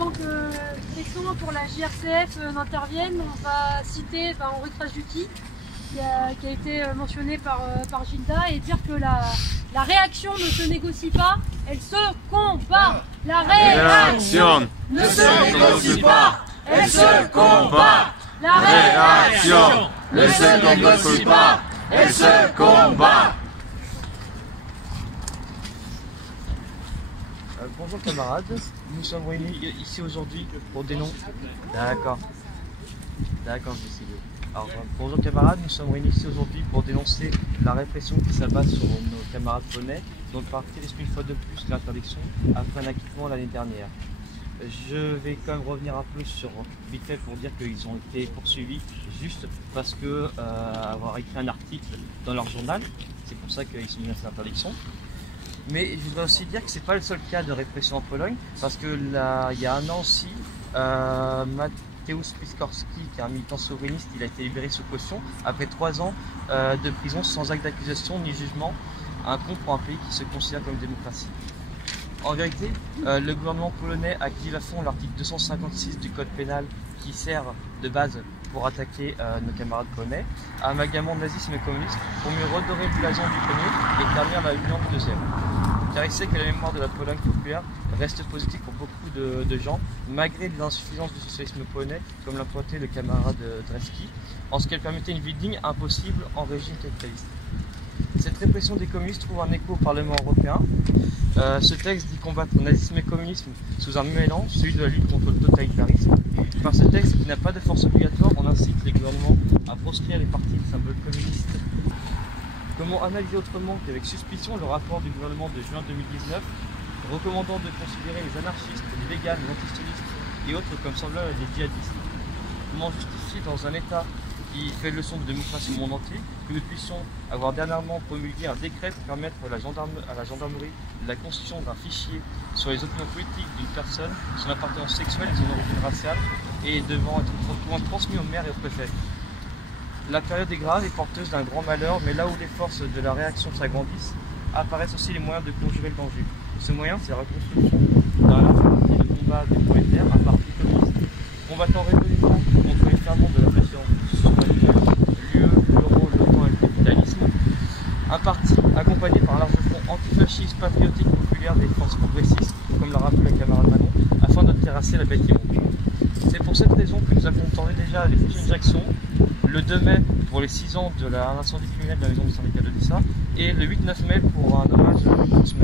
avant que l'élection pour la JRCF n'intervienne, on va citer Henri Krasjuki, qui a été mentionné par Gilda, et dire que la réaction ne se négocie pas, elle se combat. La réaction ne se négocie pas, elle se combat. La réaction ne se négocie pas, elle se combat. Bonjour camarades, nous sommes réunis ici aujourd'hui pour dénoncer. D'accord, je vais essayer. Alors, bonjour camarades, nous sommes réunis ici aujourd'hui pour dénoncer la répression qui s'abat sur nos camarades polonais, dont le parti risque une fois de plus l'interdiction après un acquittement l'année dernière. Je vais quand même revenir un peu sur vite fait pour dire qu'ils ont été poursuivis juste parce que avoir écrit un article dans leur journal, c'est pour ça qu'ils sont mis à cette interdiction. Mais je voudrais aussi dire que ce n'est pas le seul cas de répression en Pologne, parce que là, il y a un an aussi, Mateusz Piskorski, qui est un militant souverainiste, il a été libéré sous caution après 3 ans de prison sans acte d'accusation ni jugement, un con pour un pays qui se considère comme démocratie. En vérité, le gouvernement polonais a acquis à fond l'article 256 du code pénal qui sert de base pour attaquer nos camarades polonais, amalgamant nazisme et communisme pour mieux redorer le blason du premier et ternir la union du deuxième. Car il sait que la mémoire de la Pologne populaire reste positive pour beaucoup de gens, malgré les insuffisances du socialisme polonais, comme l'a pointé le camarade Dreski, en ce qu'elle permettait une vie digne impossible en régime capitaliste. Cette répression des communistes trouve un écho au Parlement européen. Ce texte dit combattre le nazisme et le communisme sous un mélange, celui de la lutte contre le totalitarisme. Par ce texte qui n'a pas de force obligatoire, on incite les gouvernements à proscrire les partis de symboles communistes. Comment analyser autrement qu'avec suspicion le rapport du gouvernement de juin 2019 recommandant de considérer les anarchistes, les véganes, les antisionistes et autres comme semblables des djihadistes? Comment justifier dans un État qui fait leçon de démocratie au monde entier que nous puissions avoir dernièrement promulgué un décret pour permettre à la gendarmerie la constitution d'un fichier sur les opinions politiques d'une personne, son appartenance sexuelle et son origine raciale, et devant être transmis au maire et au préfet? La période est grave et porteuse d'un grand malheur, mais là où les forces de la réaction s'agrandissent, apparaissent aussi les moyens de conjurer le danger. Ce moyen, c'est la reconstruction d'un large parti de combat des prolétaires, un parti communiste, combattant résolument contre les ferments de la présidence l'UE, l'euro, l'OTAN et le capitalisme. Un parti accompagné par un large front antifasciste, patriotique, populaire des forces progressistes, comme l'a rappelé le camarade Manon, afin de terrasser la bête qui monte. C'est pour cette raison que nous avons tenté déjà les prochaines actions, le 2 mai pour les 6 ans de l'incendie criminel de la maison du syndicat de l'ISA et le 8-9 mai pour un hommage à son